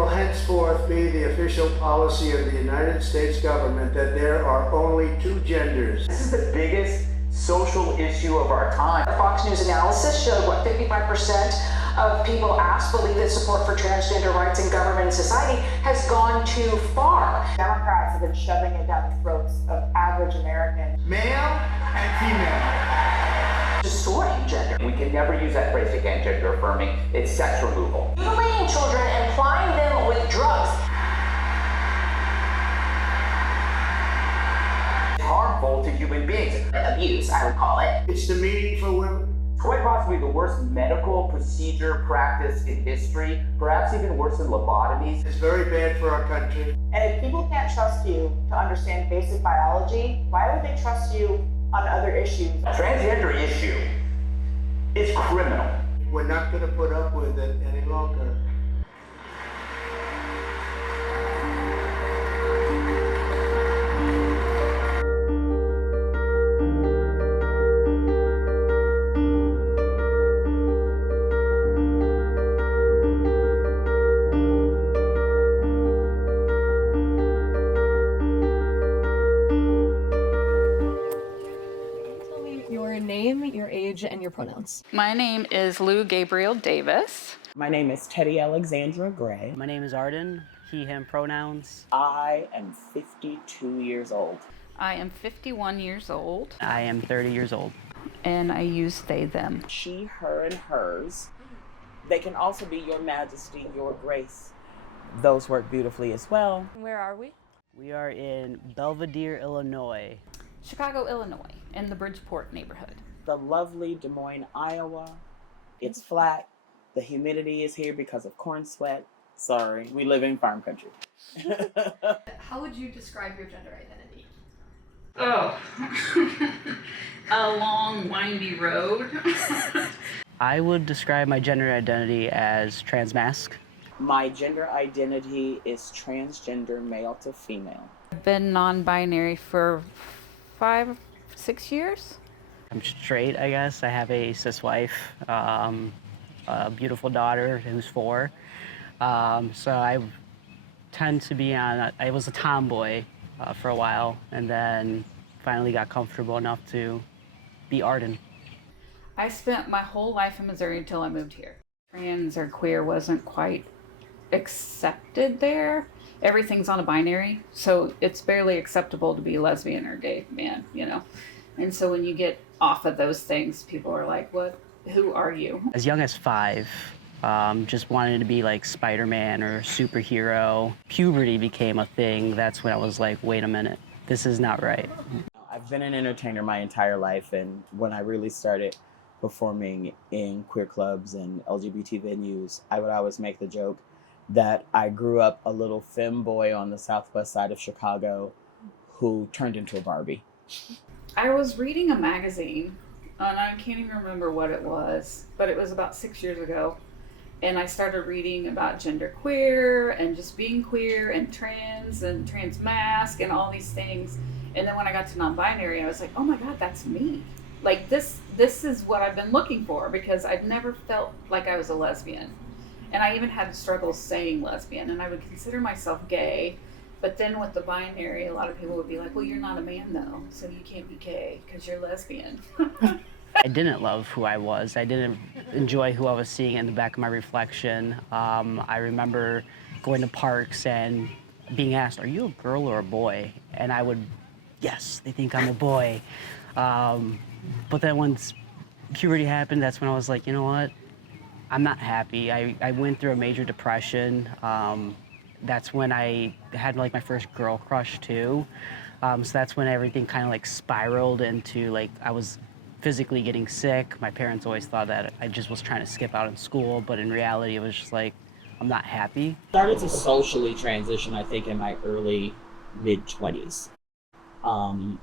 will henceforth be the official policy of the United States government that there are only two genders. This is the biggest social issue of our time. Fox News analysis showed 55% of people asked believe that support for transgender rights in government and society has gone too far. Democrats have been shoving it down the throats of average Americans. Male and female. Distorting gender. We can never use that phrase again, gender affirming. It's sex removal. Mutilating children and plying them with drugs. Harmful to human beings. Abuse, I would call it. It's demeaning for women. Quite possibly the worst medical procedure practice in history, perhaps even worse than lobotomies. It's very bad for our country. And if people can't trust you to understand basic biology, why would they trust you on other issues? A transgender issue is criminal. We're not going to put up with it any longer. Your age, and your pronouns. My name is Lou Gabriel Davis. My name is Teddy Alexandra Gray. My name is Arden, he, him pronouns. I am 52 years old. I am 51 years old. I am 30 years old. And I use they, them. She, her, and hers. They can also be your majesty, your grace. Those work beautifully as well. Where are we? We are in Belvedere, Illinois. Chicago, Illinois, in the Bridgeport neighborhood. The lovely Des Moines, Iowa. It's flat. The humidity is here because of corn sweat. Sorry, we live in farm country. How would you describe your gender identity? Oh, a long, windy road. I would describe my gender identity as transmasc. My gender identity is transgender male to female. I've been non-binary for 5-6 years. I'm straight, I guess. I have a cis wife, a beautiful daughter who's 4. So I tend to be on, I was a tomboy for a while, and then finally got comfortable enough to be Arden. I spent my whole life in Missouri until I moved here. Trans or queer wasn't quite accepted there. Everything's on a binary, so it's barely acceptable to be lesbian or gay man, you know? And so when you get off of those things, people are like, what? Who are you? As young as 5, just wanted to be like Spider-Man or superhero. Puberty became a thing. That's when I was like, wait a minute, this is not right. I've been an entertainer my entire life, and when I really started performing in queer clubs and LGBT venues, I would always make the joke that I grew up a little femboy on the southwest side of Chicago who turned into a Barbie. I was reading a magazine, and I can't even remember what it was, but it was about 6 years ago. And I started reading about genderqueer and just being queer and transmasc and all these things. And then when I got to non-binary, I was like, oh my God, that's me. Like this is what I've been looking for, because I've never felt like I was a lesbian. And I even had struggles saying lesbian, and I would consider myself gay. But then with the binary, a lot of people would be like, well, you're not a man though, so you can't be gay because you're lesbian. I didn't love who I was. I didn't enjoy who I was seeing in the back of my reflection. I remember going to parks and being asked, are you a girl or a boy? And I would, yes, they think I'm a boy. But then once puberty happened, that's when I was like, you know what? I'm not happy. I went through a major depression. That's when I had like my first girl crush too. So that's when everything kind of like spiraled into like, I was physically getting sick. My parents always thought that I just was trying to skip out in school, but in reality it was just like, I'm not happy. Started to socially transition, I think, in my early mid-20s. I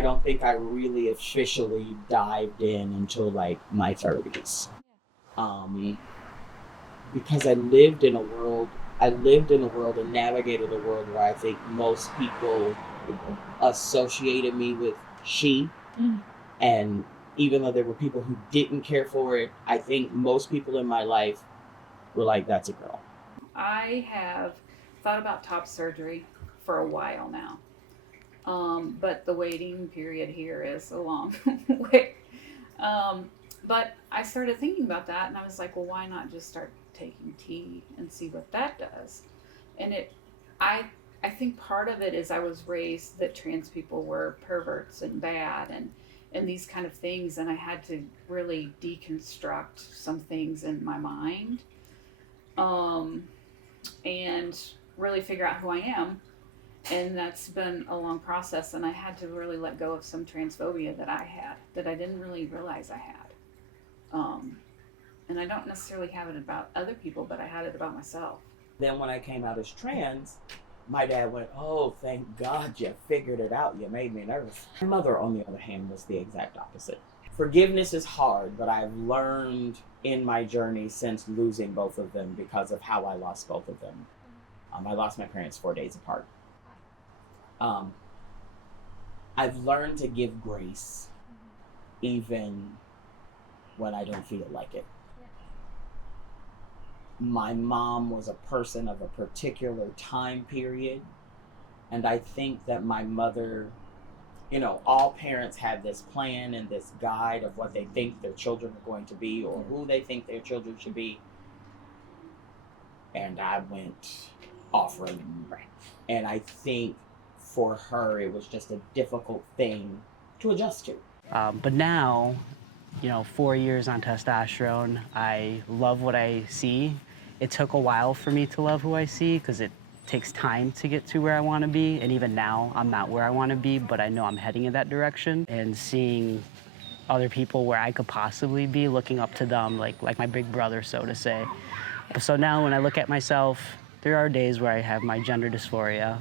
don't think I really officially dived in until like my 30s. Because I lived in a world and navigated a world where I think most people associated me with she. And even though there were people who didn't care for it, I think most people in my life were like, that's a girl. I have thought about top surgery for a while now. But the waiting period here is a long wait. But I started thinking about that and I was like, well, why not just start taking tea and see what that does? And I think part of it is I was raised that trans people were perverts and bad and these kind of things, and I had to really deconstruct some things in my mind, and really figure out who I am. And that's been a long process, and I had to really let go of some transphobia that I had, that I didn't really realize I had. And I don't necessarily have it about other people, but I had it about myself. Then when I came out as trans, my dad went, oh, thank God you figured it out. You made me nervous. My mother, on the other hand, was the exact opposite. Forgiveness is hard, but I've learned in my journey since losing both of them because of how I lost both of them. I lost my parents 4 days apart. I've learned to give grace even when I don't feel like it. My mom was a person of a particular time period, and I think that my mother, you know, all parents have this plan and this guide of what they think their children are going to be or who they think their children should be. And I went off running. And I think for her, it was just a difficult thing to adjust to. But now, you know, 4 years on testosterone, I love what I see. It took a while for me to love who I see because it takes time to get to where I want to be. And even now, I'm not where I want to be, but I know I'm heading in that direction. And seeing other people where I could possibly be, looking up to them, like my big brother, so to say. So now when I look at myself, there are days where I have my gender dysphoria,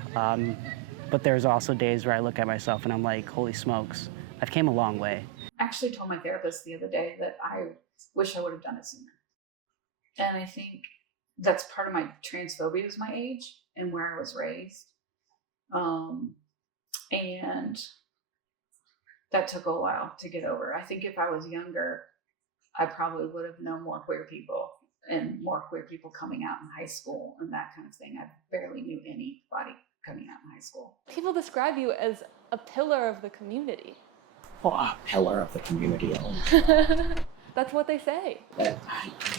but there's also days where I look at myself and I'm like, holy smokes, I've came a long way. I actually told my therapist the other day that I wish I would have done it sooner. And I think that's part of my transphobia is my age and where I was raised. And that took a while to get over. I think if I was younger, I probably would have known more queer people and more queer people coming out in high school and that kind of thing. I barely knew anybody coming out in high school. People describe you as a pillar of the community. Oh, a pillar of the community. That's what they say.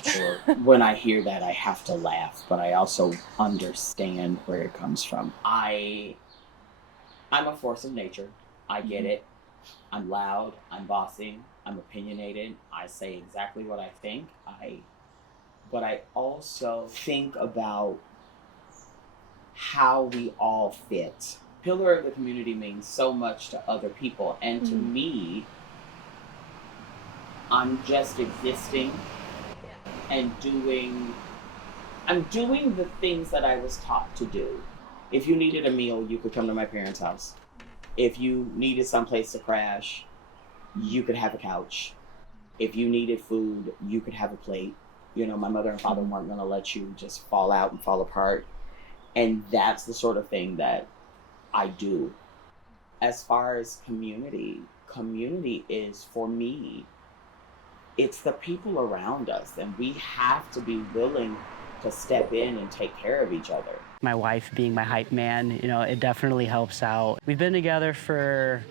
Sure. When I hear that, I have to laugh, but I also understand where it comes from. I'm a force of nature. I get it. I'm loud. I'm bossy. I'm opinionated. I say exactly what I think. But I also think about how we all fit. Pillar of the community means so much to other people, and to me, I'm just existing and I'm doing the things that I was taught to do. If you needed a meal, you could come to my parents' house. If you needed someplace to crash, you could have a couch. If you needed food, you could have a plate. You know, my mother and father weren't going to let you just fall out and fall apart. And that's the sort of thing that I do. As far as community is, for me, it's the people around us, and we have to be willing to step in and take care of each other. My wife being my hype man, you know, it definitely helps out. We've been together for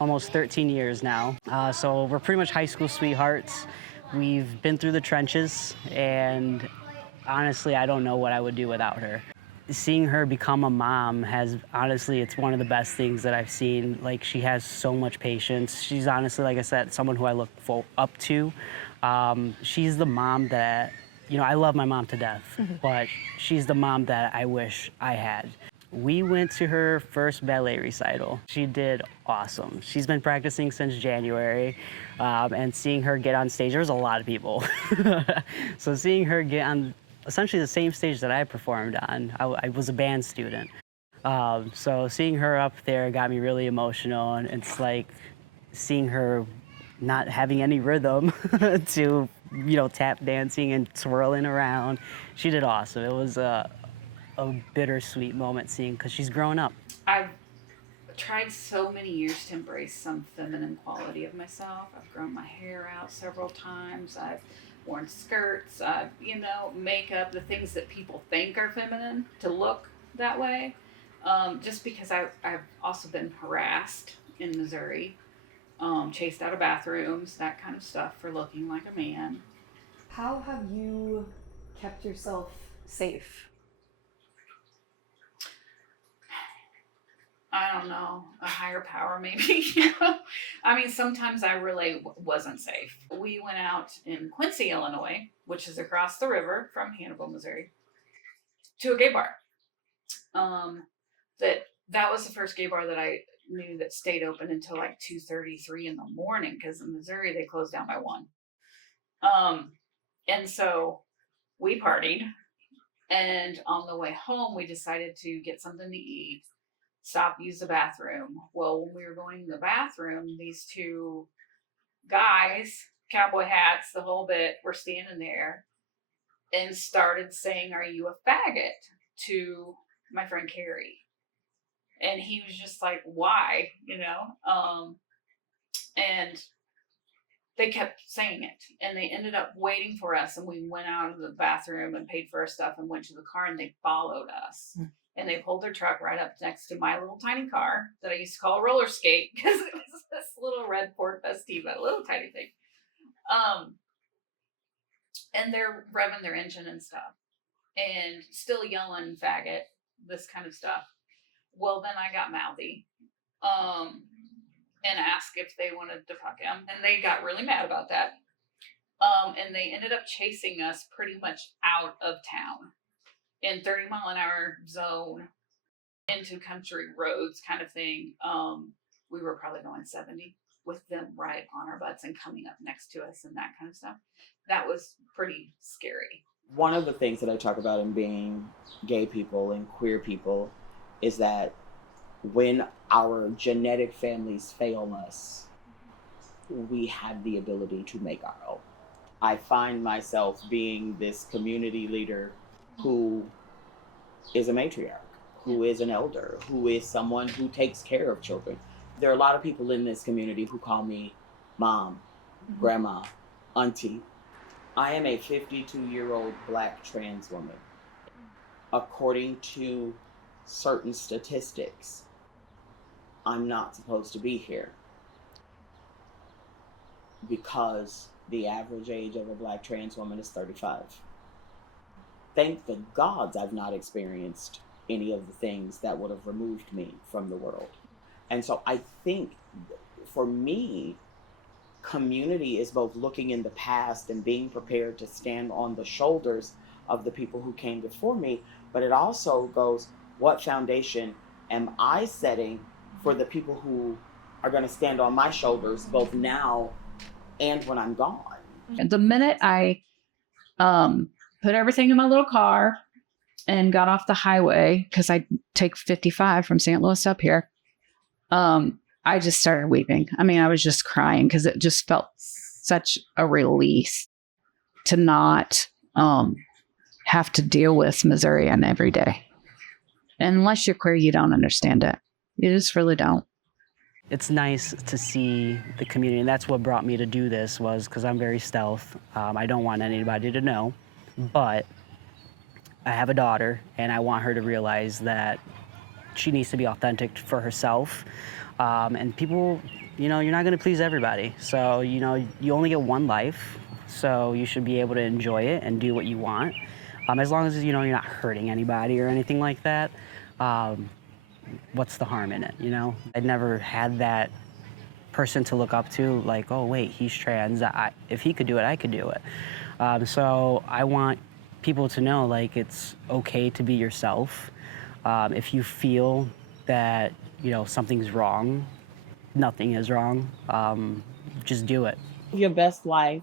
almost 13 years now, so we're pretty much high school sweethearts. We've been through the trenches, and honestly, I don't know what I would do without her. Seeing her become a mom honestly, it's one of the best things that I've seen. Like, she has so much patience. She's honestly, like I said, someone who I look up to. She's the mom that, you know, I love my mom to death, but she's the mom that I wish I had. We went to her first ballet recital. She did awesome. She's been practicing since January, and seeing her get on stage, there was a lot of people. So seeing her get on essentially the same stage that I performed on, I was a band student. So seeing her up there got me really emotional, and it's like seeing her not having any rhythm to, you know, tap dancing and swirling around. She did awesome. It was a bittersweet moment seeing, because she's grown up. I've tried so many years to embrace some feminine quality of myself. I've grown my hair out several times. I've worn skirts, makeup, the things that people think are feminine, to look that way. Just because I've also been harassed in Missouri, chased out of bathrooms, that kind of stuff for looking like a man. How have you kept yourself safe? I don't know, a higher power maybe. I mean, sometimes I really wasn't safe. We went out in Quincy, Illinois, which is across the river from Hannibal, Missouri, to a gay bar. That was the first gay bar that I knew that stayed open until like 2:33 in the morning, because in Missouri they closed down by 1. And so we partied, and on the way home we decided to get something to eat, stop, use the bathroom. Well, when we were going to the bathroom, these 2 guys, cowboy hats, the whole bit, were standing there and started saying, "Are you a faggot?" to my friend Carrie. And he was just like, "Why?" And they kept saying it, and they ended up waiting for us, and we went out of the bathroom and paid for our stuff and went to the car, and they followed us. And they pulled their truck right up next to my little tiny car that I used to call a roller skate, because it was this little red Ford Festiva, a little tiny thing. And they're revving their engine and stuff, and still yelling "faggot," this kind of stuff. Well, then I got mouthy, and asked if they wanted to fuck him, and they got really mad about that. And they ended up chasing us pretty much out of town in 30-mile-an-hour zone into country roads kind of thing. We were probably going 70 with them right on our butts and coming up next to us and that kind of stuff. That was pretty scary. One of the things that I talk about in being gay people and queer people is that when our genetic families fail us, we have the ability to make our own. I find myself being this community leader who is a matriarch, who is an elder, who is someone who takes care of children. There are a lot of people in this community who call me mom, grandma, auntie. I am a 52-year-old Black trans woman. According to certain statistics, I'm not supposed to be here because the average age of a Black trans woman is 35. Thank the gods I've not experienced any of the things that would have removed me from the world. And so I think for me, community is both looking in the past and being prepared to stand on the shoulders of the people who came before me, but it also goes, what foundation am I setting for the people who are going to stand on my shoulders both now and when I'm gone? And the minute I put everything in my little car and got off the highway, because I take 55 from St. Louis up here, I just started weeping. I mean, I was just crying because it just felt such a release to not have to deal with Missourian every day. Unless you're queer, you don't understand it. You just really don't. It's nice to see the community, and that's what brought me to do this, was because I'm very stealth. I don't want anybody to know, but I have a daughter, and I want her to realize that she needs to be authentic for herself. And people, you're not going to please everybody. So, you only get one life, so you should be able to enjoy it and do what you want. As long as, you're not hurting anybody or anything like that. What's the harm in it, I'd never had that person to look up to, like, oh, wait, he's trans. If he could do it, I could do it. So I want people to know, like, it's okay to be yourself. If you feel that, something's wrong, nothing is wrong, just do it. Your best life,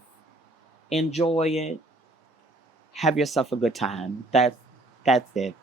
enjoy it, have yourself a good time. That's it.